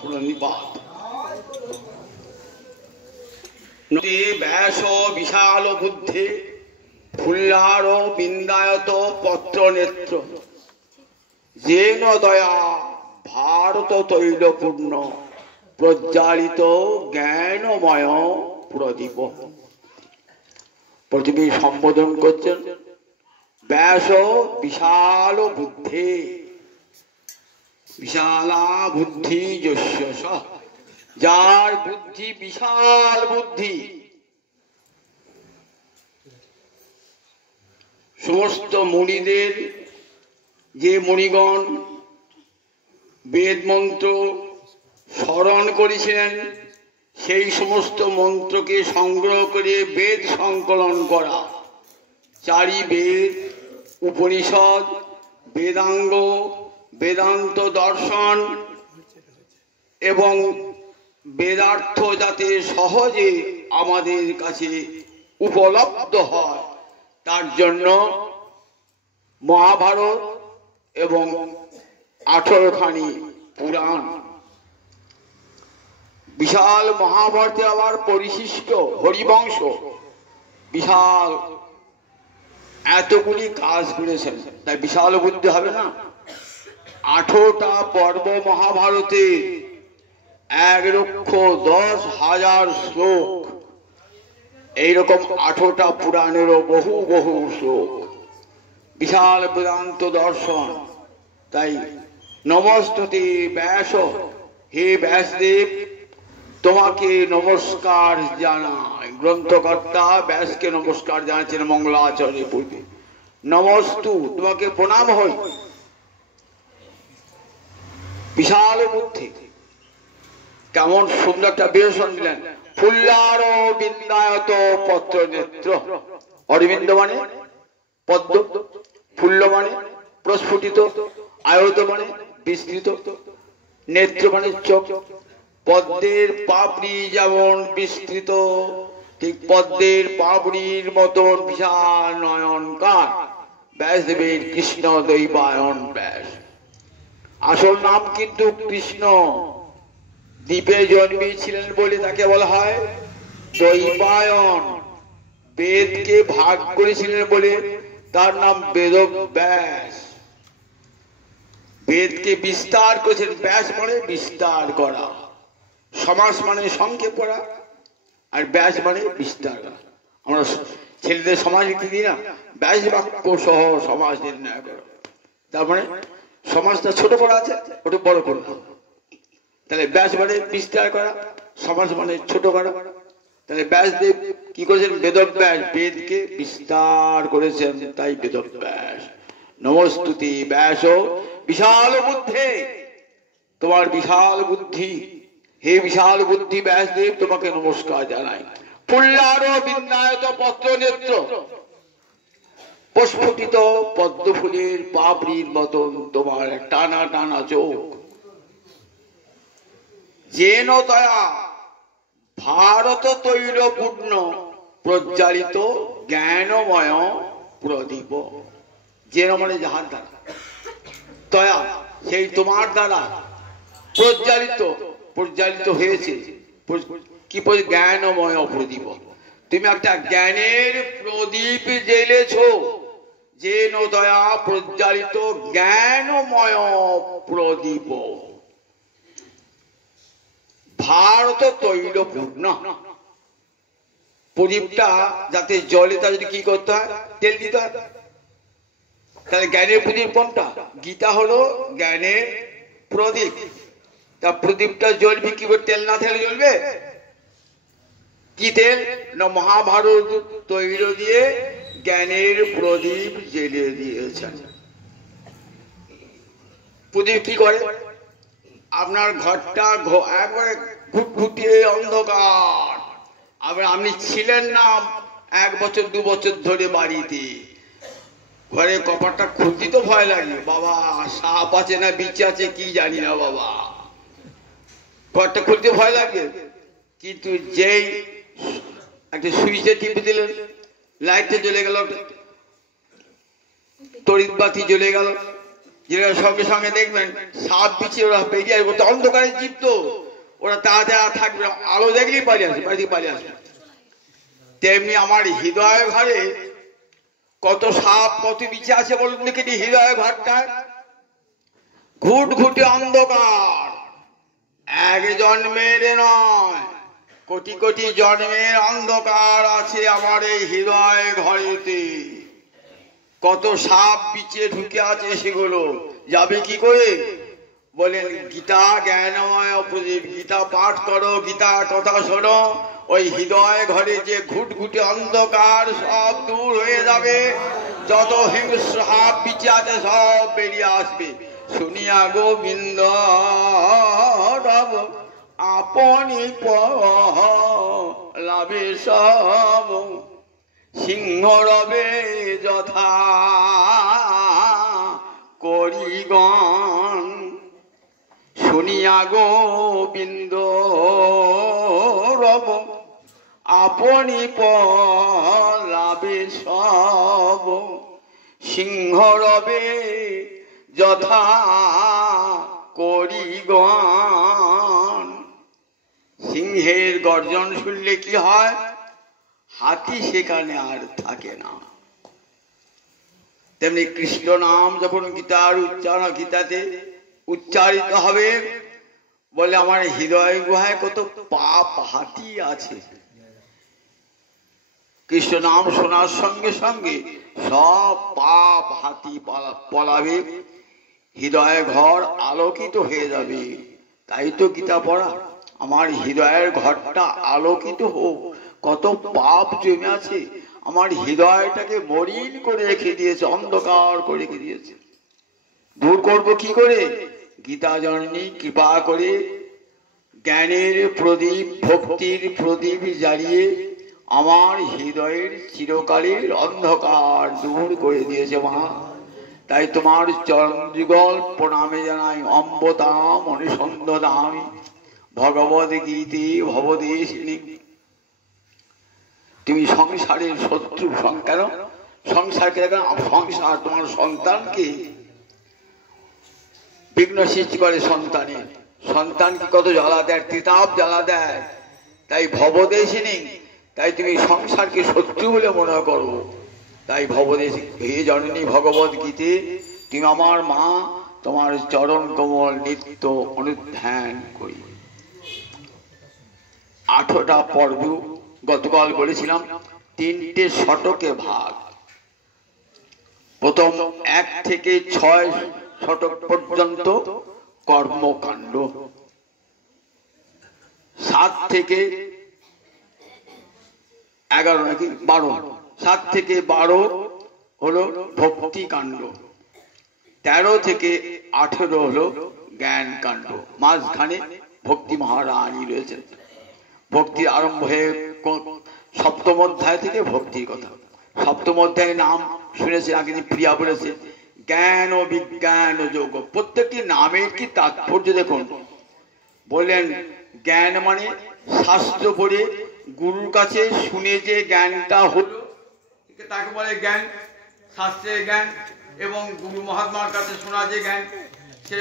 প্রণিপাত ব্যাস বিশাল বুদ্ধে ফুল্লার বিন্দায়ত পত্র নেত্র যেন দয়া ভারত তৈলপূর্ণ প্রজ্বালিত জ্ঞানময় প্রদীপ। পৃথিবী সম্বোধন করছেন ব্যাস বিশাল বুদ্ধে, বিশালা বুদ্ধি যস্য, যার বুদ্ধি বিশাল বুদ্ধি। সমস্ত মুনিদের যে মুনিগণ বেদ মন্ত্র স্মরণ করেছিলেন, সেই সমস্ত মন্ত্রকে সংগ্রহ করে বেদ সংকলন করা, চারি বেদ, উপনিষদ, বেদাঙ্গ, বেদান্ত দর্শন এবং বেদার্থ যাতে সহজে আমাদের কাছে উপলব্ধ হয়, তার জন্য মহাভারত এবং 18খানি পুরাণ। বিশাল মহাভারতে আবার পরিশিষ্ট হরিবংশ বিশাল এতগুলি কাজ করেছেন, তাই বিশাল বুদ্ধি হবে না। 18টা পর্ব মহাভারতে 1,10,000 শ্লোক, এইরকম 18টা পুরাণেরও বহু বহু শ্লোক, বিশাল বেদান্ত দর্শন। তাই নমস্তুতে ব্যাস, হে ব্যাসদেব তোমাকে নমস্কার জানাই। গ্রন্থকর্তা ব্যাসকে নমস্কার জানাচ্ছেন মঙ্গলাচরণে পূর্বে। নমস্তু, তোমাকে প্রণাম হই। বিশাল বুদ্ধি, কেমন সুন্দর একটা বিশেষণ দিলেন। ফুল্লার বিন্দায়ত পত্র নেত্র। অরবিন্দ মানে পদ্ম, ফুল্ল মানে প্রস্ফুটিত, আয়ত মানে বিস্তৃত, নেত্র মানে চোখ। পদ্মের পাপড়ি যেমন বিস্তৃত, ঠিক পদ্মের পাপড়ির মতন বিশাল নয়নকার ব্যাসদেবের কৃষ্ণ দৈবায়ন ব্যাস। আসল নাম কিন্তু কৃষ্ণ, দ্বীপে জন্মেছিলেন বলে তাকে বলা হয় দৈবায়ন। বেদকে ভাগ করেছিলেন বলে তার নাম বেদব্যাস। বেদকে বিস্তার করেছেন, ব্যাস মানে বিস্তার করা, সমাস মানে সংক্ষেপ করা, আর ব্যাস মানে বিস্তার করা। আমরা ছেলেদের সমাজ লিখতে দিই না, ব্যাস বাক্য সহ সমাজ নির্ণয় করা। তার মানে সমাজটা ছোট করা আছে, ওটা বড় করে দাও। তাহলে ব্যাস মানে বিস্তার করা, সমাজ মানে ছোট করা। তাহলে ব্যাসদেব কি করেছেন? বেদব্যাস, বেদকে বিস্তার করেছেন, তাই বেদব্যাস। নমস্তুতি ব্যাস বিশাল বুদ্ধে, তোমার বিশাল বুদ্ধি, হে বিশাল বুদ্ধি ব্যাসদেব তোমাকে নমস্কার জানাই। ফুল্লার বিন্দায়ত পত্র নেত্র, প্রস্ফুটিত পদ্ম ফুলের পাপড়ির মতন তোমার টানা টানা চোখ। যেন দয়া ভারত তৈলপূর্ণ প্রজ্বালিত জ্ঞানময় প্রদীপ। যেন মানে যাহার দ্বারা, দয়া সেই তোমার দ্বারা প্রজ্বালিত, প্রজ্বালিত হয়েছে কি জ্ঞানময় প্রদীপ। তুমি একটা জ্ঞানের প্রদীপ জ্বেলেছ, যেন দয়া প্রজ্বালিত জ্ঞানময় প্রদীপ। ভারত তৈলপূর্ণ, প্রদীপটা যাতে জ্বলে তা যদি কি করতে হয়? তেল দিতে হয়। তাহলে জ্ঞানের প্রদীপ কোনটা? গীতা হলো জ্ঞানের প্রদীপ। তা প্রদীপটা জ্বলবে কি করে? তেল না থাকলে জ্বলবে? কি তেল না? মহাভারত তৈল দিয়ে জ্ঞানের প্রদীপ জ্বেলে দিয়েছেন। প্রদীপ কি করে? আপনার ঘরটা একবারে ঘুটঘুটিয়ে অন্ধকার, আবার আপনি ছিলেন না 1 বছর 2 বছর ধরে বাড়িতে, ঘরে কপাটটা খুলতে তো ভয় লাগে, বাবা সাপ আছে না বিচ আছে কি জানি না বাবা, ঘরটা খুলতে ভয় লাগে। কিন্তু যেই একটা সুইচে টিপে দিলেন, লাইটটা জ্বলে গেল, তড়িৎ বাতি জ্বলে গেল, যেটা সঙ্গে সঙ্গে দেখবেন সাপ বিছে ওরা বেরিয়ে আসবে, অন্ধকারে জীব তো ওরা তাড়াতাড়ি থাকবে, আলো দেখলেই পালিয়ে আসবে, বাড়ি পালিয়ে আসবে। তেমনি আমার হৃদয় ঘরে কত সাপ কত বিছে আছে বলুন দেখি। হৃদয় ঘরটা ঘুট ঘুটে অন্ধকার, এক জন্মের নয় কোটি কোটি জন্মের অন্ধকার আছে আমার এই হৃদয় ঘরেতে। কত সাপ বিছে ঢুকে আছে, সেগুলো যাবে কি করে? বলেন গীতা জ্ঞানময় প্রদীপ, গীতা পাঠ করো, গীতা কথা শোনো, ওই হৃদয় ঘরে যে ঘুটঘুটে অন্ধকার সব দূর হয়ে যাবে। যত হিংস্র সাপ বিছে আছে সব বেরিয়ে আসবে। শুনিয়া গোবিন্দ আপনি লাভে সব, সিংহ রবে যথা করিগণ। শুনিয়া গোবিন্দ রব আপনি লাভে সব, সিংহ রবে যথা করিগণ। সিংহের গর্জন শুনলে কি হয়? হাতি সেখানে আর থাকে না। তেমনি কৃষ্ণ নাম যখন গীতার উচ্চারণ, গীতাতে উচ্চারিত হবে, বলে আমার হৃদয় গুহায় কত পাপ হাতি আছে। কৃষ্ণ নাম শোনার সঙ্গে সঙ্গে সব পাপ হাতি পলাবে, হৃদয় ঘর আলোকিত হয়ে যাবে। তাই তো গীতা পড়া, আমার হৃদয়ের ঘরটা আলোকিত হোক। কত পাপ জমে আছে, আমার হৃদয়টাকে মলিন করে রেখে দিয়েছে, অন্ধকার করে রেখে দিয়েছে। দূর করব কি করে? গীতা জননী কৃপা করে জ্ঞানের প্রদীপ, ভক্তির প্রদীপ জ্বালিয়ে আমার হৃদয়ের চিরকালের অন্ধকার দূর করে দিয়েছে মা। তাই তোমার চরণযুগল প্রণামে জানাই। অম্বতাম অনুসন্ধামি ভগবদ গীতে ভবদেশিনী। তুমি সংসারের শত্রু, কেন সংসারকে দেখো, সংসার তোমার সন্তানকে বিঘ্ন সৃষ্টি করে। সন্তানকে কত জ্বালা দেয়, তিতাব জ্বালা দেয়। তাই ভবদেশিনী, তাই তুমি সংসারকে শত্রু বলে মনে করো। তাই ভবদেশ হে জননী ভগবদ গীতে তুমি আমার মা, তোমার চরণ কমল নিত্য অনুধ্যান করি। 8টা পর্ব গতকাল বলেছিলাম, 3টে শতকে ভাগ। প্রথম 1 থেকে 6 শতক পর্যন্ত কর্মকাণ্ড, 7 থেকে 11 নাকি 12, 7 থেকে 12 হলো ভক্তি কাণ্ড, 13 থেকে 18 হলো জ্ঞান কাণ্ড। মাঝখানে ভক্তি মহারানী রয়েছে। ভক্তির আরম্ভ হয়ে 7ম অধ্যায় থেকে ভক্তির কথা। 7ম অধ্যায়ের নাম শুনেছে আগে প্রিয়া বলেছে, জ্ঞান ও বিজ্ঞান ও যোগ। প্রত্যেকটি নামের কি তাৎপর্য দেখুন। বললেন জ্ঞান মানে শাস্ত্র পড়ে গুরুর কাছে শুনে যে জ্ঞানটা হলো তাকে বলে জ্ঞান, শাস্ত্রের জ্ঞান। এবং গুরু মহাত্মার কাছে শোনা যে জ্ঞান, সে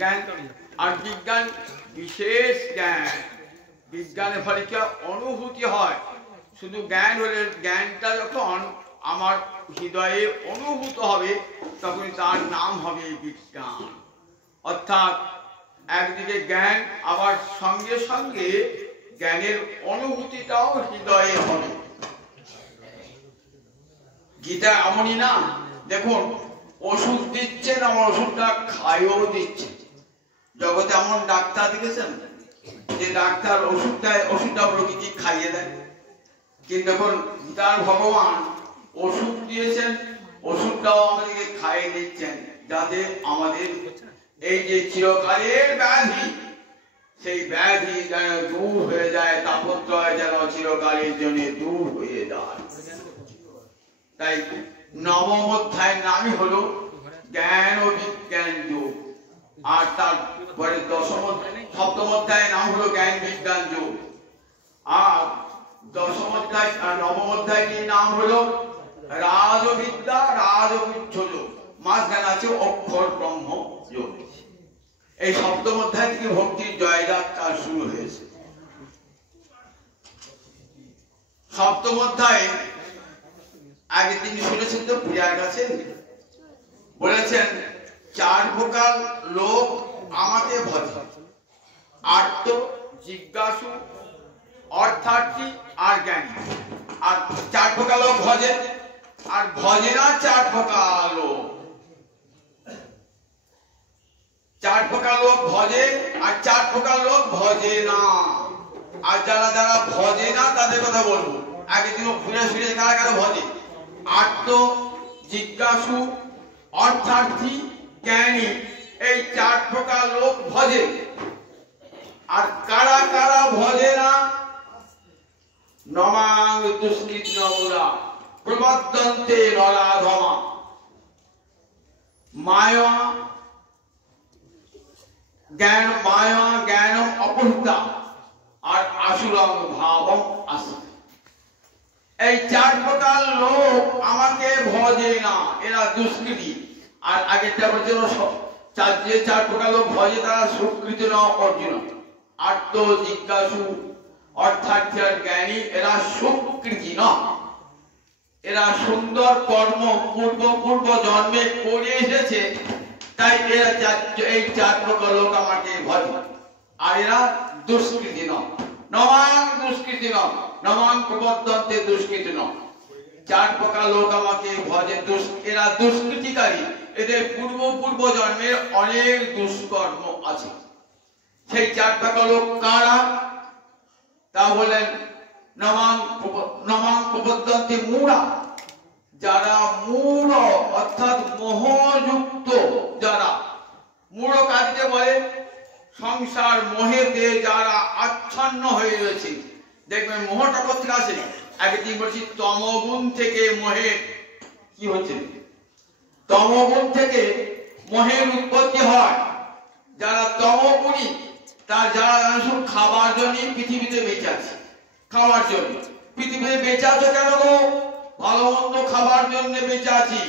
জ্ঞান। আর বিজ্ঞান বিশেষ জ্ঞান। বিজ্ঞানের ফলে কি অনুভূতি হয়। শুধু জ্ঞান হলে, জ্ঞানটা যখন আমার হৃদয়ে অনুভূত হবে তখন তার নাম হবে বিজ্ঞান। অর্থাৎ একদিকে জ্ঞান, আবার সঙ্গে সঙ্গে জ্ঞানের অনুভূতিটাও হৃদয়ে হবে। গীতা এমনই না, দেখুন ওষুধ দিচ্ছেন, আমার ওষুধটা খাইও দিচ্ছে। জগতে এমন ডাক্তার দেখেছেন যে ডাক্তার ওষুধটা প্রকৃতি খাইয়ে দেয়, কিন্তু এখন গীতার ভগবান ওষুধ দিয়েছেন, ওষুধটাও আমাদেরকে খাইয়ে দিচ্ছেন, যাতে আমাদের এই যে চিরকালের ব্যাধি, সেই ব্যাধি যেন দূর হয়ে যায়, তাপত্রয় যেন চিরকালের জন্য দূর হয়ে যায়। তাই 9ম অধ্যায়ের নামই হলো জ্ঞান ও বিজ্ঞান যোগ। আর তারপরে 7ম অধ্যায়ের নাম হলো জ্ঞান বিজ্ঞান যোগ। আর 10ম অধ্যায় আর 9ম অধ্যায়টির নাম হলো রাজবিদ্যা রাজগুচ্ছ যোগ। মাঝখানে আছে অক্ষর ব্রহ্ম যোগ। এই সপ্তম অধ্যায় থেকে ভক্তির জয়যাত্রা শুরু হয়েছে। সপ্তম অধ্যায়ে আগে তিনি শুনেছেন তো পূজার কাছে বলেছেন, 4 প্রকার লোক আমাকে ভজে, আর্ত, জিজ্ঞাসু, অর্থার্থী আর জ্ঞানী। আর 4 প্রকার লোক ভজে, আর ভজে না 4 প্রকার লোক। 4 প্রকার লোক ভজে আর 4 প্রকার লোক ভজে না। আর যারা যারা ভজে না তাদের কথা বলবো। আগে দিন ঘুরে ফিরে কারা কারা ভজে? আর্ত, জিজ্ঞাসু, অর্থার্থী, জ্ঞানী, এই 4 প্রকার লোক ভজে। আর কারা কারা ভজে না? নমাং দুষ্কৃতনমূলা প্রবদ্ধন্তে নরাধমা মায়া জ্ঞানম অপহৃতা আর আসুরং ভাবম আসে। এই 4 প্রকার লোক আমাকে ভজে না, এরা দুষ্কৃতী। আর আগেরটা বলছিল যে 4 প্রকার লোক ভজে তারা সুকৃত ন অর্জুন। আর্ত, জিজ্ঞাসু, অর্থার্থী আর জ্ঞানী এরা সুকৃতী ন। এরা সুন্দর কর্ম পূর্ব জন্মে করে এসেছে, তাই এরা এই 4 প্রকার লোক আমাকে ভজে। আর এরা দুষ্কৃতী ন। নমাং দুষ্কৃতী ন, নমাং প্রবদ্ধন্তে দুষ্কৃতী ন। 4 প্রকার লোক আমাকে ভজে, এরা দুষ্কৃতিকারী। এদের পূর্ব জন্মের অনেক দুষ্কর্ম আছে। সেই 4 প্রকার লোক কারা? তা বলেন, নমাং প্রবদ্ধন্তে মূঢ়া, যারা মূঢ় অর্থাৎ মোহযুক্ত। যারা মূঢ় কাজকে বলে সংসার মোহেতে যারা আচ্ছন্ন হয়ে রয়েছে। দেখবেন মোহটা কোথেকে আসে? আগে কি বলছি, তমগুণ থেকে মোহের কি হচ্ছে? তমগুণ থেকে মোহের উৎপত্তি হয়। যারা তমগুণী যারা শুধু খাবার জন্য পৃথিবীতে বেঁচে আছে, খাওয়ার জন্য পৃথিবীতে বেঁচে আছো কেন গো? ভালো মন্দ খাবার জন্য বেঁচে আছি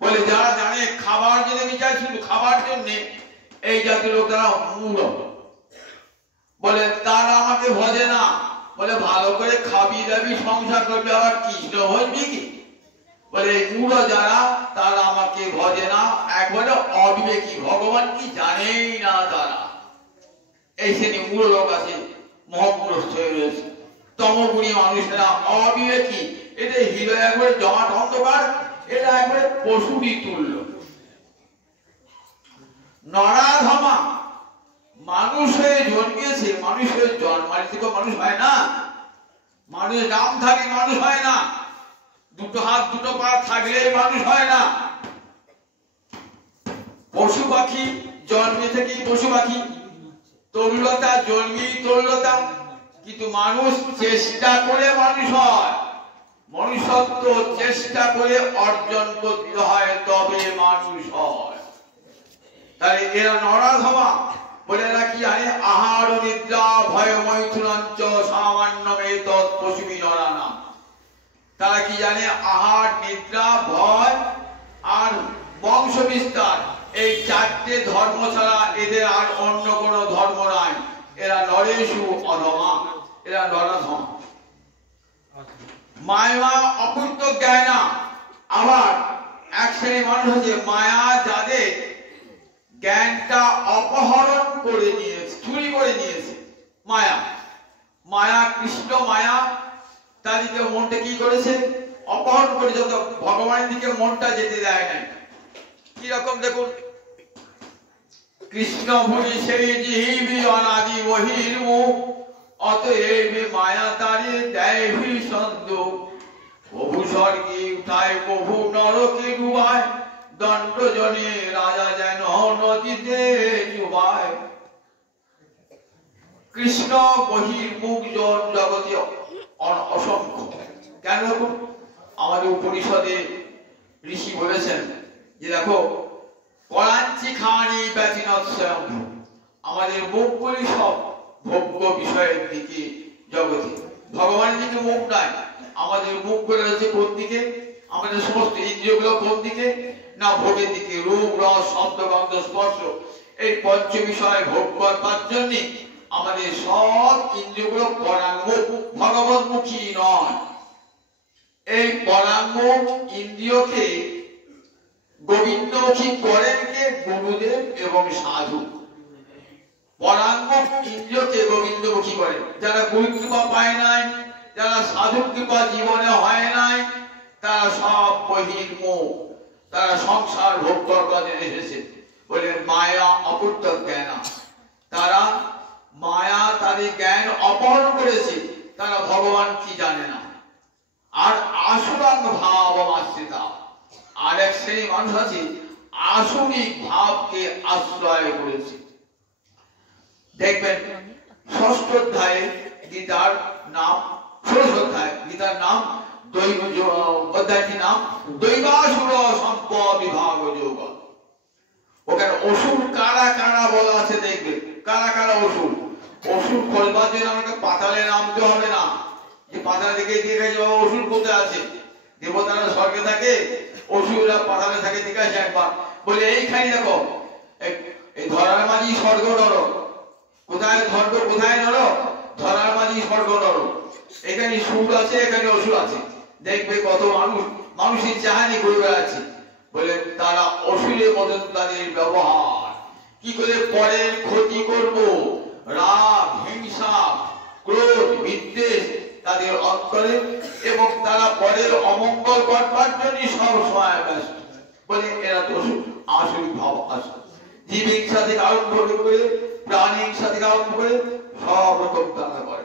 বলে যারা জানে খাবার জন্য বেঁচে আছি, শুধু খাবার জন্য, এই জাতীয় লোক তারা মূঢ়। বলে তারা আমাকে ভজে না। বলে ভালো করে খাবি দাবি সংসার করবি, আবার কৃষ্ণ ভজবি কি? বলে মূঢ় যারা তারা আমাকে ভজে না। একবারে অবিবেকী, ভগবান কি জানেই না তারা। এই শ্রেণী মূঢ় লোক আছে, মহাপুরুষ হয়ে রয়েছে। তমগুণী মানুষেরা অবিবেকী, এদের হৃদয় একবারে জমাট অন্ধকার, এরা একবারে পশুরই তুল্য। নরাধমা, মানুষ হয়ে জন্মিয়েছে, মানুষ হয়ে জন্মালে থেকে মানুষ হয় না। মানুষ নাম থাকে, মানুষ হয় না। 2 হাত 2 পা থাকলে মানুষ হয় না। পশু পাখি জন্মে থেকেই পশু পাখি, তরুলতা জন্মেই তরুলতা। কিন্তু মানুষ চেষ্টা করে মানুষ হয়। মনুষ্যত্ব চেষ্টা করে অর্জন করতে হয়, তবে মানুষ হয়। তাহলে এরা নরাধমা বলে এরা কি জানে? আহার নিদ্রা ভয় মৈথুনঞ্চ সামান্যমে তৎপশুমি নরানাম। তারা কি জানে? আহার, নিদ্রা, ভয় আর বংশ বিস্তার, এই 4টে ধর্ম ছাড়া এদের আর অন্য কোনো ধর্ম নাই। এরা নরেশু অধমা, এরা নরাধমা। মায়া অপূর্ত জ্ঞানা, আবার এক শ্রেণীর মানুষ আছে মায়া যাদের জ্ঞানটা অপহরণ করে নিয়েছে, চুরি করে নিয়েছে। মায়া কৃষ্ণ মায়া তাদেরকে মনটা কি করেছে? অপহরণ করে, যত ভগবানের দিকে মনটা যেতে দেয় নাই। কি রকম দেখুন, কৃষ্ণ ভুলি সেই জিহিবি অনাদি বহির্মুখ, অতএব মায়া তারে দেয় ভীষণ দুঃখ। প্রভু স্বর্গে উঠায়, প্রভু নরকে ডুবায়, দণ্ড জনে রাজা যেন নদীতে ডুবায়। কৃষ্ণ বহির্মুখ জগতে অসংখ্য। কেন? আমাদের উপনিষদে ঋষি বলেছেন যে দেখো, কলাঞ্চি খানি ব্যতিনৎস্বয়ং, আমাদের মুখগুলি সব ভোগ্য বিষয়ের দিকে জগতে, ভগবানের দিকে মুখ নাই। আমাদের মুখগুলো হচ্ছে কোন দিকে? আমাদের সমস্ত ইন্দ্রিয়গুলো কোন দিকে? না ভোগের দিকে রূপ রস শব্দ গন্ধ স্পর্শ এই পঞ্চ বিষয় ভোগ করবার জন্য আমাদের সব ইন্দ্রিয়গুলো পরাঙ্গমুখ ভগবতমুখী নয়। এই পরাঙ্গমুখ ইন্দ্রিয়কে গোবিন্দমুখী করেন কে? গুরুদেব এবং সাধু। পরাঙ্গমুখ ইন্দ্রিয়কে গোবিন্দমুখী করেন যারা গুরু কৃপা পায় নাই, যারা সাধু কৃপা জীবনে হয় নাই, তারা সব বহির্মুখ, তারা সংসার ভোগ করবার জন্য এসেছে। বলেন মায়া অপূর্ত জ্ঞান, তারা মায়া তাদের জ্ঞান অপহরণ করেছে, তারা ভগবান কি জানে না। আর আসুরাং ভাব আশ্রিতা, আর এক শ্রেণী মানুষ আছে আসুরিক ভাবকে আশ্রয় করেছে। দেখবেন ষষ্ঠ অধ্যায়ে গীতার নাম, ষোড়শ অধ্যায় গীতার নাম অধ্যায়টির নাম দৈবাসুর সম্পদ বিভাগ যোগ। ওখানে অসুর কারা কারা বলা আছে দেখবেন, কারা কারা অসুর। অসুর খোঁজবার জন্য আমাকে পাতালে নামতে হবে না, যে পাতালে দেখে দিয়ে গেছে বাবা অসুর কোথায় আছে। দেবতারা স্বর্গে থাকে, অসুররা পাতালে থাকে, ঠিক আছে একবার বলে এইখানে দেখো এই ধরার মাঝি স্বর্গ নরক, কোথায় স্বর্গ কোথায় নরক? ধরার মাঝি স্বর্গ নরক। এখানে সুর আছে, এখানে অসুর আছে। দেখবে কত মানুষ মানুষের চাহানি করে বেড়াচ্ছে। বলে তারা অসুরের মতন তাদের ব্যবহার, কি করে পরের ক্ষতি করব, রাগ হিংসা ক্রোধ বিদ্বেষ তাদের অন্তরে, এবং তারা পরের অমঙ্গল করবার জন্য সব সময় ব্যস্ত। বলে এরা তো আসরিক ভাব আছে। জীব হিংসা থেকে আরম্ভ করে প্রাণী হিংসা থেকে আরম্ভ করে সব রকম তারা করে।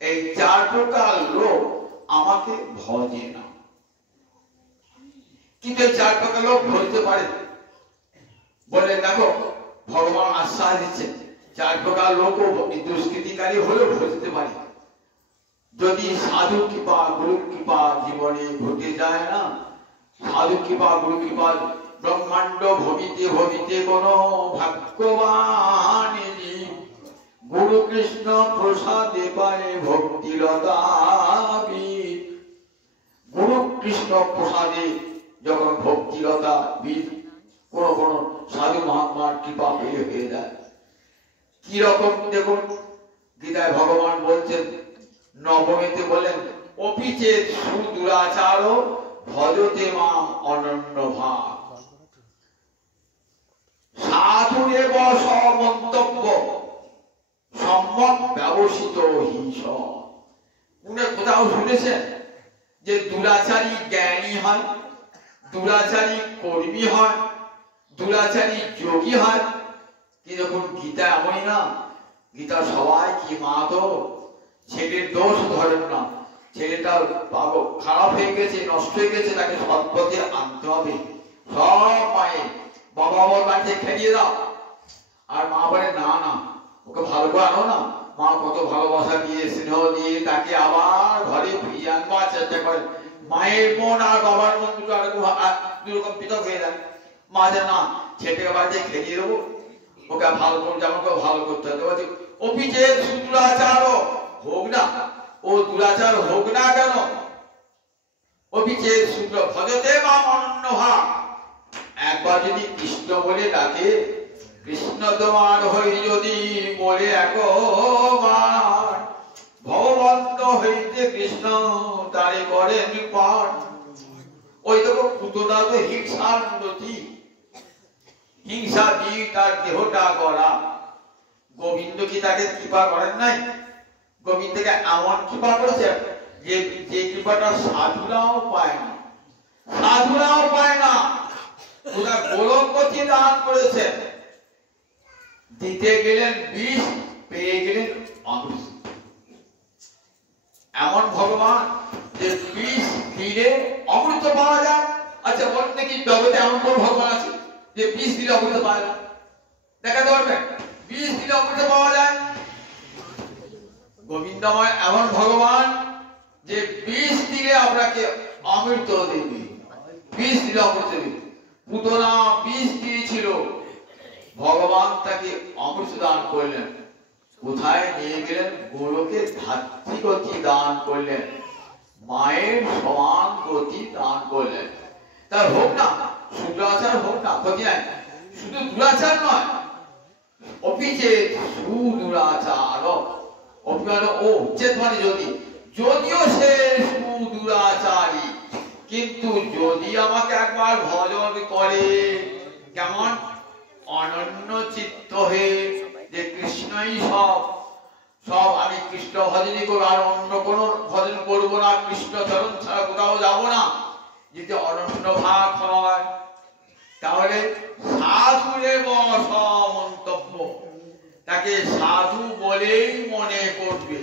এই চার প্রকার লোক আমাকে ভজে না, কিন্তু চার প্রকার লোক ভজতে পারে। বলে দেখো ভগবান আশ্বাস দিচ্ছেন চার প্রকার লোক দুষ্কৃতিকারী হলেও ভজতে পারে, যদি সাধু কৃপা গুরু কৃপা জীবনে ঘটে যায় না। সাধু কৃপা গুরু কৃপা ব্রহ্মাণ্ড ভবিতে ভবিতে কোন ভাগ্যবান গুরু কৃষ্ণ প্রসাদে পায় ভক্তিলতা। গুরু কৃষ্ণ প্রসাদে যখন ভক্তিলতা বীজ কোন কোন সাধু মহাত্মার কৃপা পেয়ে হয়ে যায়। কি রকম দেখুন গীতায় ভগবান বলছেন নবমীতে বলেন অপিচে সুদুরাচার ভজতে মাম অনন্য ভাব। সাধুরেব সমন্তব্য সম্যক ব্যবসিত হিংস। কোথাও শুনেছেন যে দুরাচারী জ্ঞানী হয়, দুরাচারী কর্মী হয়, দুরাচারী যোগী হয়? কি দেখুন গীতা এমনই না। গীতা সবাই কি মা তো ছেলের দোষ ধরেন না, ছেলেটা পাগল খারাপ হয়ে গেছে নষ্ট হয়ে গেছে, তাকে সৎপথে আনতে হবে। সব মায়ে বাবা বাবার বাড়িতে খেলিয়ে দাও, আর মা বলে না না ওকে ভালো করে আনো না। মা কত ভালোবাসা দিয়ে স্নেহ দিয়ে তাকে আবার ঘরে ফিরিয়ে আনবার চেষ্টা করে। মায়ের মন আর বাবার মন দুরকম পৃথক হয়ে যায়। মা যে না ছেলেকে বাড়িতে খেলিয়ে দেবো, ওকে ভালো করে আমাকে ভালো করতে হবে। অপিচে সুদুরাচার হোক না, ও দুরাচার হোক না কেন, অপিচে শুদ্র ভজতে বা অনন্য ভাব। একবার যদি কৃষ্ণ বলে ডাকে, কৃষ্ণ তোমার হই যদি বলে একবার, ভববন্ধ হইতে কৃষ্ণ তারে করেন পাঠ। ওই দেখো পুতনা তো হিংসার প্রতি, হিংসা দিয়ে তার দেহটা গড়া। গোবিন্দ কি তাকে কৃপা করেন নাই? গোবিন্দকে এমন কৃপা করেছে যে কৃপাটা সাধুরাও পায় না, সাধুরাও পায় না। ওরা গোলকপতি দান করেছেন, দিতে গেলেন বিষ পেয়ে গেলেন অমৃত। এমন ভগবান যে বিষ দিলে অমৃত পাওয়া যায়। আচ্ছা বলুন দেখি জগতে এমন কোন ভগবান আছে যে বিষ দিলে অমৃত পাওয়া যায়? দেখাতে পারবেন বিষ দিলে অমৃত পাওয়া যায়? গোবিন্দময় এমন ভগবান যে বিষ দিলে আপনাকে অমৃত দেবে, বিষ দিলে অমৃত দেবে। পুতনা বিষ দিয়েছিল, ভগবান তাকে অমৃত দান করলেন। কোথায় নিয়ে গেলেন? গোলকে ধাত্রীগতি দান করলেন, মায়ের সমান গতি দান করলেন। তার হোক না সুদুরাচার হোক না, ক্ষতি নাই। শুধু দুরাচার নয়, অপিচে সুদুরাচার ও উচ্ছেদ মানে যদি, যদিও সে সুদুরাচারী, কিন্তু যদি আমাকে একবার ভজন করে, কেমন অনন্য চিত্ত হয়ে, যে কৃষ্ণই সব, সব আমি কৃষ্ণ ভজনই করবো, আর অন্য কোনো ভজন করবো না, কৃষ্ণ চরণ ছাড়া কোথাও যাবো না, যদি অনন্য ভাগ হয়, তাহলে সাধুরে মন্তব্য, তাকে সাধু বলেই মনে করবে।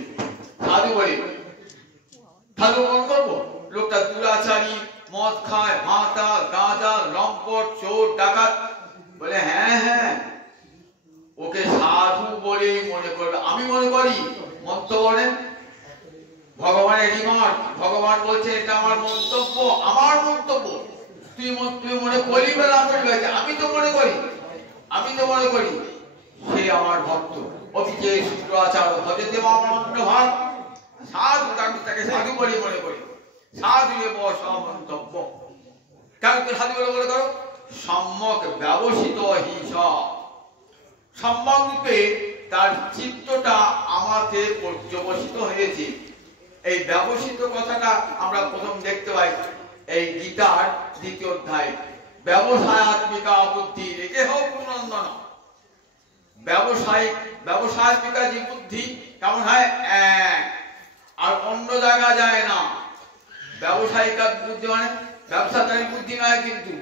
সাধু বলে, সাধু মনে করবো লোকটা দুরাচারী, মদ খায়, মাতাল, গাঁজা, লম্পট, চোর, ডাকাত, বলে হ্যাঁ হ্যাঁ ওকে সাধু বলেই মনে করবে। আমি মনে করি, মন্তব্য বলেন ভগবানের রিমার্ক, ভগবান বলছে এটা আমার মন্তব্য, আমার মন্তব্য, তুই মনে করলি বা না করলি, আমি তো মনে করি, আমি তো মনে করি সে আমার ভক্ত। অভিজে শুক্রাচার ভজতে মামানন্দ ভাগ, সাধু, তাকে সাধু বলে মনে করি। সাধু মন্তব্য কেন সাধু বলে মনে করো? সম্যক ব্যবসিত হিস, সম্যক রূপে তার চিত্তটা আমাকে পর্যবসিত হয়েছে। এই ব্যবসিত কথাটা আমরা প্রথম দেখতে পাই এই গীতার 2য় অধ্যায়, ব্যবসায়াত্মিকা বুদ্ধি রেখে হোক নন্দন। ব্যবসায়িকা যে বুদ্ধি কেমন হয়, আর অন্য জায়গা যায় না। ব্যবসায়িকা বুদ্ধি মানে ব্যবসাকারী বুদ্ধি নয়, কিন্তু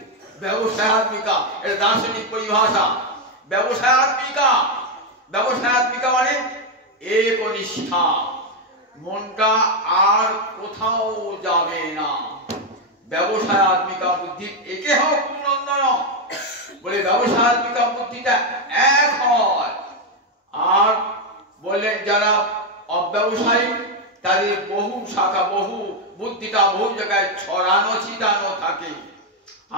ব্যবসায়াত্মিকা, এটা দার্শনিক পরিভাষা। ব্যবসায়াত্মিকা মানে একনিষ্ঠা, মনটা আর কোথাও যাবে না। ব্যবসায়াত্মিকা বুদ্ধি একে হোক নন্দন বলে, ব্যবসায়াত্মিকা বুদ্ধিটা এক হয়। আর বললেন যারা অব্যবসায়ী, তাদের বহু শাখা, বহু বুদ্ধিটা বহু জায়গায় ছড়ানো ছিটানো থাকে।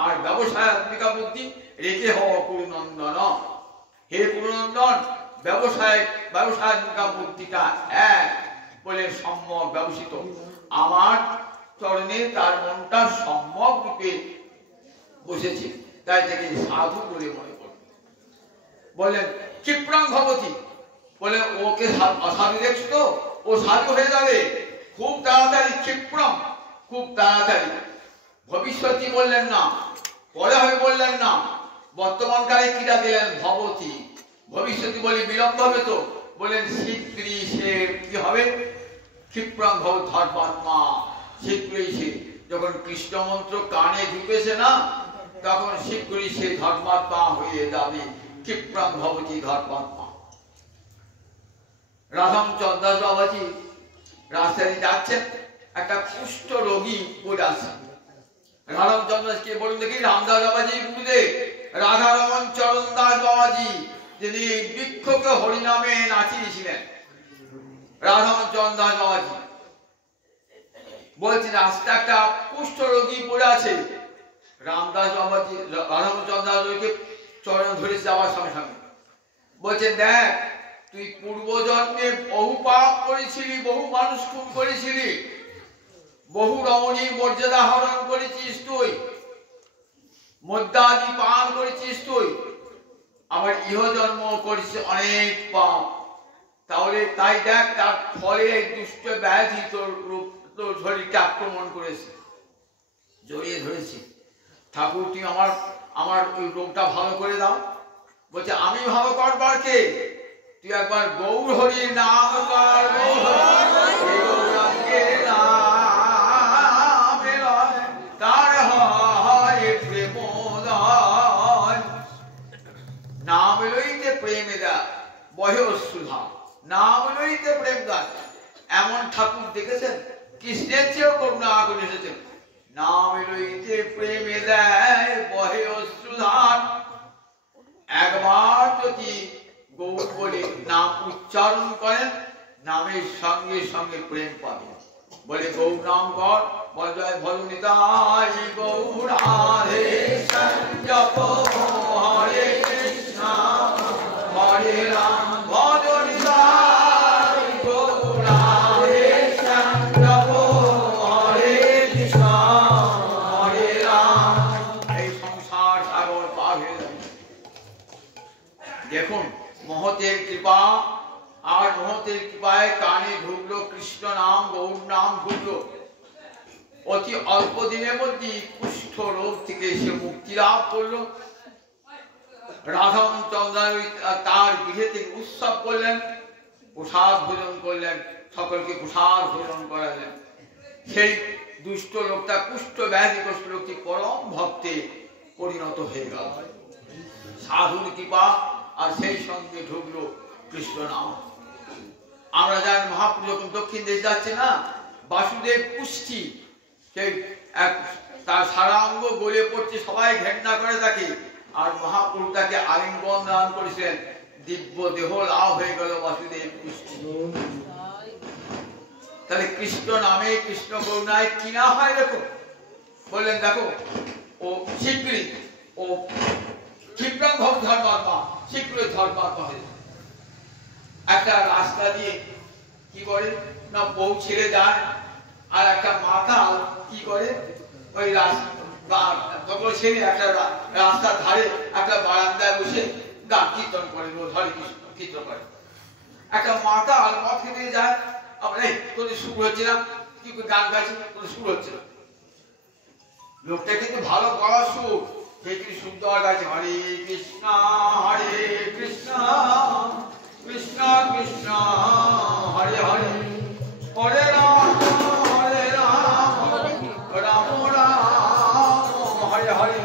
আর ব্যবসায়াত্মিকা বুদ্ধি রেখে হওয়া কুরুনন্দন, হে কুরুনন্দন, ব্যবসায়াত্মিকা বুদ্ধিটা এক বলে সম্যক ব্যবসিত, আমার চরণে তার মনটা সম্যক রূপে বসেছে, তাই তাকে সাধু বলে মনে করবে। বললেন ক্ষিপ্রাং ভবতি, বলে ওকে অসাধু দেখছো তো, ও সাধু হয়ে যাবে খুব তাড়াতাড়ি। ক্ষিপ্রম খুব তাড়াতাড়ি, ভবিষ্যৎই বললেন না, পরে হবে বললেন না, বর্তমানকালে কিরা দিলেন ভবতি, ভবিষ্যৎই বলে বিলম্ব হবে তো, বলেন শীঘ্রই সে কি হবে, ক্ষিপ্রং ভব ধর্মাত্মা, শীঘ্রই সে, যখন কৃষ্ণ মন্ত্র কানে ঢুকেছে না, তখন শীঘ্রই সে ধর্মাত্মা হয়ে যাবে। ক্ষিপ্রং ভবতি ধর্মাত্মা। রাধামচন্দ্র দাস বাবাজি রাস্তায় যাচ্ছেন, একটা কুষ্ঠ রোগী পড়ে আছে। রাধামচন্দ্র দাসকে বলুন দেখি, রামদাস বাবাজি গুরুদেব রাধারমন চরণ দাস বাবাজি, যিনি বৃক্ষকে হরিনামে নাচিয়েছিলেন, রাধামচন্দ্র দাস বাবাজি বলছেন রাস্তা একটা কুষ্ঠ রোগী পড়ে আছে। রামদাস বাবাজি রাধামচন্দ্র দাসকে চরণ ধরে যাওয়ার সঙ্গে সঙ্গে বলছেন, দেখ তুই পূর্ব জন্মে বহু পাপ করেছিলি, বহু মানুষ খুন করেছিলি, বহু রমণীর মর্যাদা হরণ করেছিস তুই, মদ্যাদি পান করেছিস তুই, আবার ইহ জন্ম করেছিস অনেক পাপ। তাহলে তাই দেখ তার ফলে দুষ্ট ব্যাধি তোর শরীরকে আক্রমণ করেছে, জড়িয়ে ধরেছে। ঠাকুর তুমি আমার ওই রোগটা ভালো করে দাও। বলছে আমি ভালো করবার কে, তুই একবার গৌর হরির নাম কর, তার হয় প্রেমোদয়। নাম লইতে প্রেমে দা বয়সুধা, নাম লইতে প্রেম দান। এমন ঠাকুর দেখেছেন, কৃষ্ণের চেয়েও করুণা করে এসেছেন। নাম লইতে প্রেমে দেয় বয়সুধান, একবার যদি গৌর বলে নাম উচ্চারণ করেন, নামের সঙ্গে সঙ্গে প্রেম পাবে। বলে গৌর নাম কর, বজয় ভজনিতাই গৌর রাধে জপ হরে কৃষ্ণ হরে রাম, ভজনিতাই গৌর রাধে জপ হরে কৃষ্ণ হরে রাম। এই সংসার ভগবতের কৃপায় কানে ঢুকলো কৃষ্ণ নাম, গৌর নাম ঢুকলো। অতি অল্প দিনের মধ্যে কুষ্ঠ রোগ থেকে সে মুক্তি লাভ করলো। রাধন চন্দ্র তার গৃহে থেকে উৎসব করলেন, প্রসাদ ভোজন করলেন, সকলকে প্রসাদ ভোজন করালেন। সেই দুষ্ট লোকটা, কুষ্ঠ ব্যাধিগ্রস্ত লোকটি পরম ভক্তে পরিণত হয়ে গেল। সাধুর কৃপা আর সেই সঙ্গে ঢুকলো কৃষ্ণ নাম। আমরা জানি মহাপ্রভু যখন দক্ষিণ দেশ যাচ্ছে না, বাসুদেব কুষ্ঠী, সেই তার সারা অঙ্গ গলে পড়ছে, সবাই ঘেন্না করে তাকে, আর মহাপ্রভু তাকে আলিঙ্গন দান করেছিলেন, দিব্য দেহ লাভ হয়ে গেল বাসুদেব কুষ্ঠী। তাহলে কৃষ্ণ নামে, কৃষ্ণ করুণায় কি না হয় দেখো। বললেন দেখো, ও শীঘ্রই, ও ক্ষিপ্রাং ভব ধর্মাত্মা, শীঘ্রই ধর্মাত্মা হয়ে একটা রাস্তা দিয়ে কি করে না, বউ ছেড়ে যায়, আর একটা মাতাল কি করে ওই রাস্তা ছেড়ে একটা রাস্তার ধারে একটা বারান্দায় বসে গান কীর্তন করে, হরে কৃষ্ণ কীর্তন করে। একটা মাতাল মদ খেতে যায়, তোদের সুর হচ্ছে না, কি গান গাইছে, তোদের সুর হচ্ছে না। লোকটা কিন্তু ভালো গলার সুর, সে কিন্তু শুদ্ধ গাছে হরে কৃষ্ণ কৃষ্ণ কৃষ্ণ হরে হরে, হরে রাম রাম রাম হরে হরে।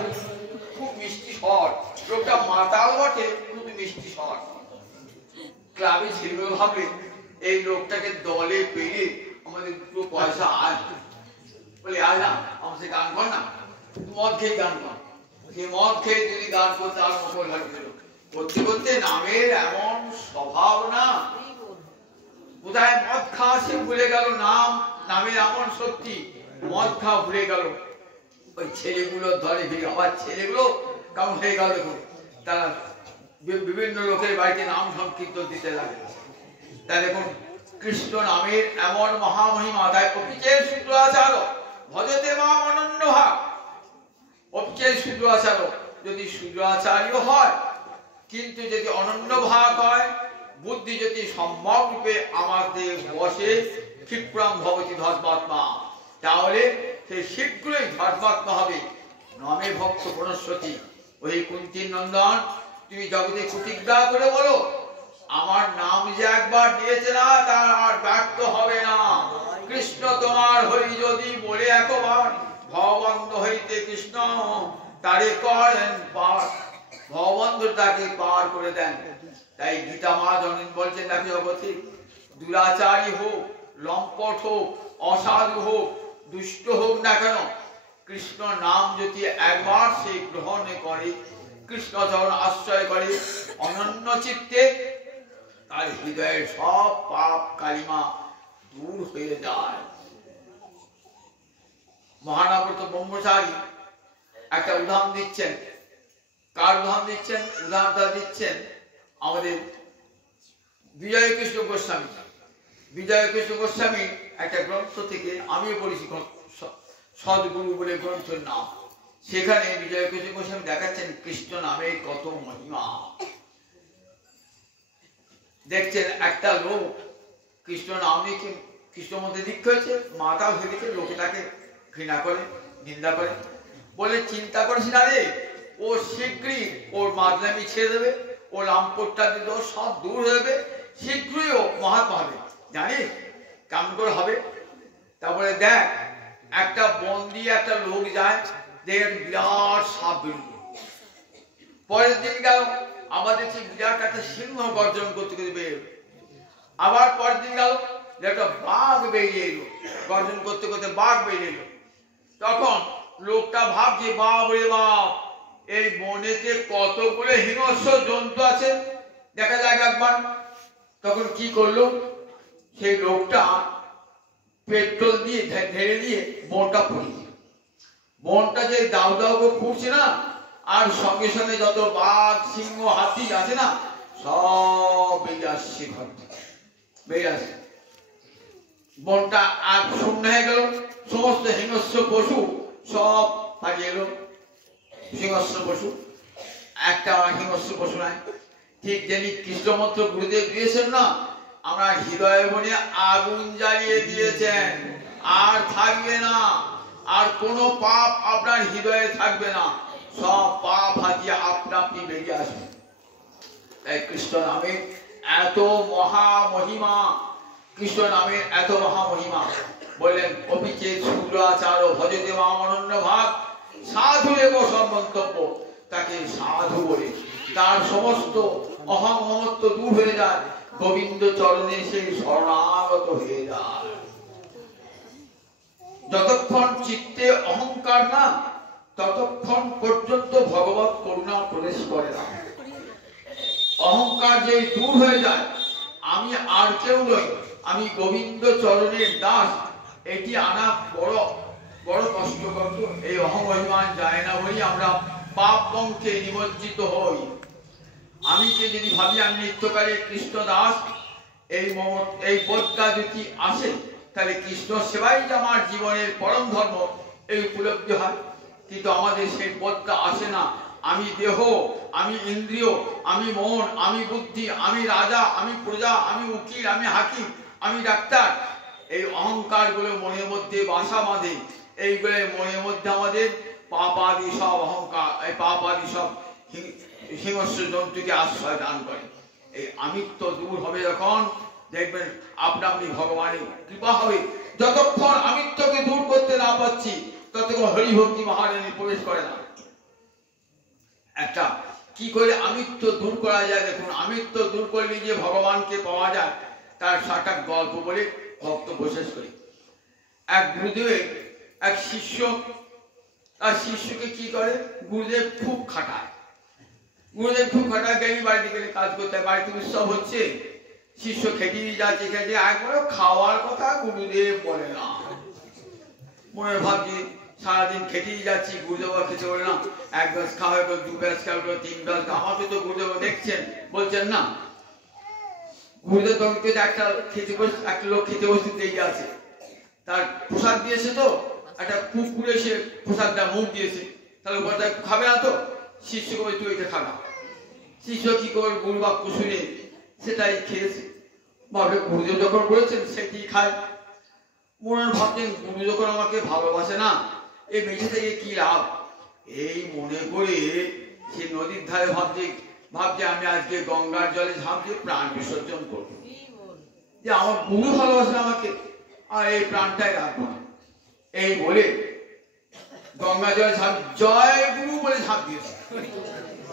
খুব মিষ্টি স্বর, লোকটা মাতাল বটে কিন্তু মিষ্টি স্বর। ক্লাবে ছেলেগুলো ভাবলে এই লোকটাকে দলে পেলে আমাদের দুটো পয়সা আয়, বলে আয় না আমাদের গান কর না, মদ খেয়ে গান কর। সে মদ খেয়ে যদি গান করতে আর মকল লাগছিল, করতে করতে নামের এমন স্বভাব না, কোথায় মদ খাওয়া সে ভুলে গেল, নামের এমন সত্যি, মদ খাওয়া ভুলে গেল। ওই ছেলেগুলো ধরে ফিরে, আবার ছেলেগুলো কেমন হয়ে গেল দেখুন, তারা বিভিন্ন লোকের বাড়িতে নাম সংকীর্তন দিতে লাগে। তাই দেখুন কৃষ্ণ নামের এমন মহামহিমা। তাই অপিচের শুদ্রাচার ভজতে মা অনন্য ভাব, অপিচের শুদ্রাচার, যদি শুদ্রাচার্য হয় কিন্তু যদি অনন্য ভাগ হয়, বুদ্ধি যদি সম্যক রূপে আমাদের বসে, ক্ষিপ্রাং ভবতি ধর্মাত্মা, তাহলে সে শীঘ্রই ধর্মাত্মা হবে। নামে ভক্ত বনস্পতি, ওই কুন্তীর নন্দন, তুমি জগতে প্রতিজ্ঞা করে বলো, আমার নাম যে একবার দিয়েছে না, তার আর ব্যর্থ হবে না। কৃষ্ণ তোমার হরি যদি বলে একবার, ভববন্ধ হইতে কৃষ্ণ তারে করেন পার, ভববন্ধ তাকে পার করে দেন। তাই গীতা মা জননী বলছেন, দেখো জগতে দুরাচারী হোক, লম্পট হোক, অসাধু হোক, দুষ্ট হোক না কেন, কৃষ্ণ নাম যদি একবার সে গ্রহণ করে, কৃষ্ণ চরণ আশ্রয় করে অনন্য চিত্তে, তার হৃদয়ের সব পাপ কালিমা দূর হয়ে যায়। মহানাগত ব্রহ্মচারী একটা উদাহরণ দিচ্ছেন। কার উদাহরণ দিচ্ছেন? উদাহরণটা দিচ্ছেন আমাদের বিজয় কৃষ্ণ গোস্বামী। বিজয় কৃষ্ণ গোস্বামী একটা গ্রন্থ থেকে, আমিও পড়েছি সদ্গুরু বলে গ্রন্থের নাম, সেখানে বিজয় কৃষ্ণ গোস্বামী দেখাচ্ছেন কৃষ্ণ নামে কত মহিমা। দেখছেন একটা লোক কৃষ্ণ নাম নিয়ে কৃষ্ণ মধ্যে দীক্ষা হয়েছে, মাতা ভেবেছে লোকে তাকে ঘৃণা করে, নিন্দা করে, বলে চিন্তা করিস না রে, ও শীঘ্রই ওর মাদলামি ছেড়ে দেবে, ও লাম্পটটা দিল সব দূর হয়ে যাবে, শীঘ্রই ও মহাত্মা হবে। জানিস কেমন করে হবে? তারপরে দেখ একটা বন দিয়ে একটা লোক যায়, দেখে বিরাট সাপ বেরোল। পরের দিন গেল, আমাদের সেই বিরাট একটা সিংহ গর্জন করতে করতে বেরোল। আবার পরের দিন গেল, একটা বাঘ বেরিয়ে এলো, গর্জন করতে করতে বাঘ বেরিয়ে এলো। তখন লোকটা ভাবছে, বাপ রে বাপ, এই বনেতে কতগুলো হিংস্র জন্তু আছে, দেখা যাক একবার। তখন কি করলো সেই লোকটা? পেট্রোল দিয়ে ঢেলে দিয়ে বনটা পুড়িয়ে, বনটা যে দাউ দাউ করে পুড়ছে না, আর সঙ্গে সঙ্গে যত বাঘ, সিংহ, হাতি আছে না, সব বেরিয়ে আসছে, ঘর থেকে বেরিয়ে আসছে। বনটা আর শূন্য হয়ে গেল, সমস্ত হিংস্র পশু সব হারিয়ে এলো। হিংস্র পশু একটা হিংস্র পশু নাই। ঠিক যেমনি কৃষ্ণমন্ত্র গুরুদেব দিয়েছেন না, আমরা হৃদয়ে মনে আগুন জ্বালিয়ে দিয়েছেন, আর থাকবে না, আর কোনো পাপ আপনার হৃদয়ে থাকবে না, সব পাপ হাতিয়ে আপনা আপনি বেরিয়ে আসবে। তাই কৃষ্ণ নামে এত মহামহিমা, কৃষ্ণ নামের এত মহামহিমা। বললেন অপিচে শুক্রাচার ভজতে মাম অনন্য ভাগ সাধু এব সম্মন্তব্য। তাকে সাধু বলে তার সমস্ত অহং মমত্ব দূর হয়ে যায়, গোবিন্দ চরণে সে শরণাগত হয়ে যায়। যতক্ষণ চিত্তে অহংকার না, ততক্ষণ পর্যন্ত ভগবত করুণা প্রবেশ করে না। অহংকার যে দূর হয়ে যায়, আমি আর কেউ নই, আমি গোবিন্দ চরণের দাস, এটি আনা বড় বড় কষ্টকর। এই অহংঅভিমান যায় না বলি আমরা পাপ পঙ্কে নিমজ্জিত হই। আমি কে যদি ভাবি আমি নিত্যকালে কৃষ্ণ দাস, এই বোধটা যদি আসে, তাহলে কৃষ্ণ সেবাই যে আমার জীবনের পরম ধর্ম, এই উপলব্ধি হয়। কিন্তু আমাদের সেই বোধটা আসে না। আমি দেহ, আমি ইন্দ্রিয়, আমি মন, আমি বুদ্ধি, আমি রাজা, আমি প্রজা, আমি উকিল, আমি হাকিম, আমি ডাক্তার, এই অহংকার গুলো মনের মধ্যে বাসা বাঁধে। এইগুলো মনের মধ্যে আমাদের পাপাদি সব অহংকার, এই পাপাদি সব হিংস্র জন্তুকে আশ্রয় দান করে। এই আমিত্ব দূর হবে যখন, দেখবেন আপনা আপনি ভগবানের কৃপা হবে। যতক্ষণ আমিত্বকে দূর করতে না পারছি, ততক্ষণ হরিভক্তি মহারানী প্রবেশ করে না। একটা কি করে আমিত্ব দূর করা যায় দেখুন। আমিত্ব দূর করলে যে ভগবানকে পাওয়া যায়, তার সাটা গল্প বলে বক্তব্য শেষ করি। এক গুরুদেবের এক শিষ্য, তার শিষ্যকে কি করে, গুরুদেব খুব খাটায়। গুরুদেব খুব খাটায়, গেলি বাড়িতে গেলে কাজ করতে, বাড়িতে উৎসব হচ্ছে, শিষ্য খেটিয়ে যাচ্ছে, খেটে একবারও খাওয়ার কথা গুরুদেব বলে না। মনে ভাবছি সারাদিন খেটেই যাচ্ছি, গুরুদেব খেতে বলে না, এক গ্লাস খাওয়া গেল, দু গ্লাস খাওয়া, তিন গ্লাস, আমাকে তো গুরুদেব দেখছেন, বলছেন না। গুরুদেব তখন একটা লোক খেতে বসতে দিয়ে আছে, তার প্রসাদ দিয়েছে, তো একটা কুকুরে সে প্রসাদটা মুখ দিয়েছে, তাহলে বলতে খাবে না, তো শিষ্য করে তুই এটা খানা। শিষ্য কি করে গুরু বাক্য শুনে সেটাই খেয়েছে, ভাবে গুরুদেব যখন বলেছেন সেটি খায়। মনে ভাবছেন গুরু যখন আমাকে ভালোবাসে না, এই বেঁচে থেকে কি লাভ, এই মনে করে সে নদীর ধারে ভাবছে আমি আজকে গঙ্গার জলে ঝাঁপ দিয়ে প্রাণ বিসর্জন করবো, যে আমার গুরু ভালোবাসে আমাকে, আর এই প্রাণটাই রাখবো না। এই বলে গঙ্গা জলে ঝাঁপ, জয় গুরু বলে ঝাঁপ দিয়েছে।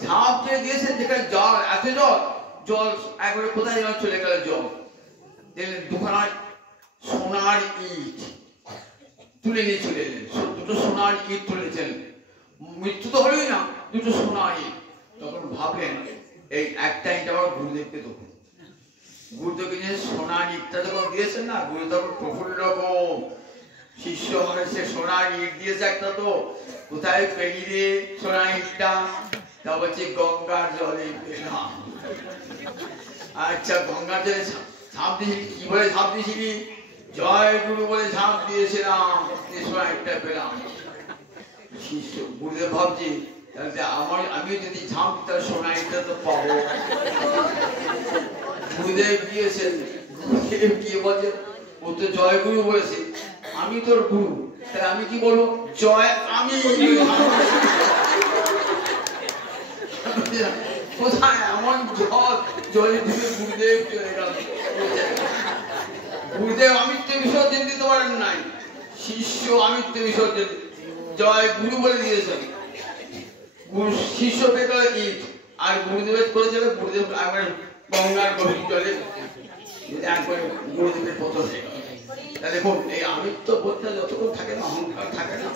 ঝাঁপ দিয়ে দিয়েছে, যেখানে জল, এত জল একবারে কোথায় যেন চলে গেল জল। দেখলেন দুখানা সোনার ইট তুলে নিয়ে চলে এলেন, দুটো সোনার ইট তুলেছেন। মৃত্যু তো হলোই না, দুটো সোনার ইট। তখন ভাবলেন এই একটা ইট আবার গুরুদেবকে দেবো। গুরুদেবকে যে সোনার ইটটা যখন দিয়েছেন না, গুরু তখন প্রফুল্ল রকম। শিষ্য মানে সে সোনার ইট দিয়েছে একটা, তো কোথায় পেলি রে সোনার ইটটা, তা বলছে গঙ্গার জলে পেলাম। আচ্ছা গঙ্গার জলে ঝাঁপ দিয়েছিলি, কি বলে ঝাঁপ দিয়েছিলি? জয় গুরু বলে ঝাঁপ দিয়েছিলাম, সোনার ইটটা পেলাম। শিষ্য গুরুদেব ভাবছি আমি যদি ঝাঁপ দিতাম সোনার ইটটা তো পাবো। গুরুদেব দিয়েছেন, গুরুদেব কি বলছে, ও তো জয় গুরু বলেছে, আমি তোর গুরু, তাহলে আমি কি বলবো, জয় আমি। কোথায় এমন জলে ডুবে গুরুদেব চলে গেল। গুরুদেব আমিত্ব বিসর্জন দিতে পারেন নাই, শিষ্য আমিত্ব বিসর্জন জয় গুরু বলে দিয়েছেন। শিষ্য পেয়ে গেল ইট, আর গুরুদেবের করে যাবে, গুরুদেব একবার গঙ্গার গভীর জলে একবারে গুরুদেবের পতন হয়ে গেল। দেখুন এই আমিত্ব বোধটা যতক্ষণ থাকে না, অহংকার থাকে না।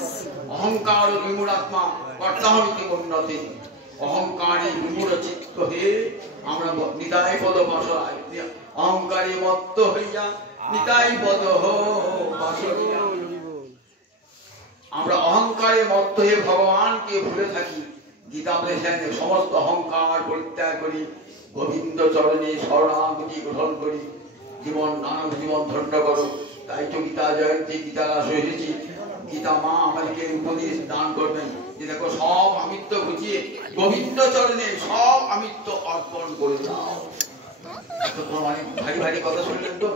অহংকার বিমূঢ়াত্মা কর্তাহমিতি উন্নতি, অহংকারী বিমূঢ় চিত্ত হয়ে আমরা নিতাই পদ বাসরায়, অহংকারী মত্ত হইয়া নিতাই পদ বাসরিয়া। আমরা অহংকারে মত্ত হয়ে ভগবানকে ভুলে থাকি। গীতা বলেছেন সমস্ত অহংকার পরিত্যাগ করি, গোবিন্দ চরণে শরণাগতি গ্রহণ করি, জীবন ধন্য করো। তাই তো গীতা জয়ন্তী, গীতা দাস এসেছি। গীতা মা আমাদেরকে উপদেশ দান করবেন যে দেখো সব আমিত্ব ঘুচিয়ে গোবিন্দ চরণে সব আমিত্ব অর্পণ করে দাও। অনেক ভারী ভারী কথা শুনলেন তো,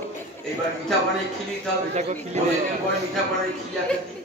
এইবার মিঠা পানে খিলি দিতে হবে, পরে মিঠা পানে খিলি একটা দিই।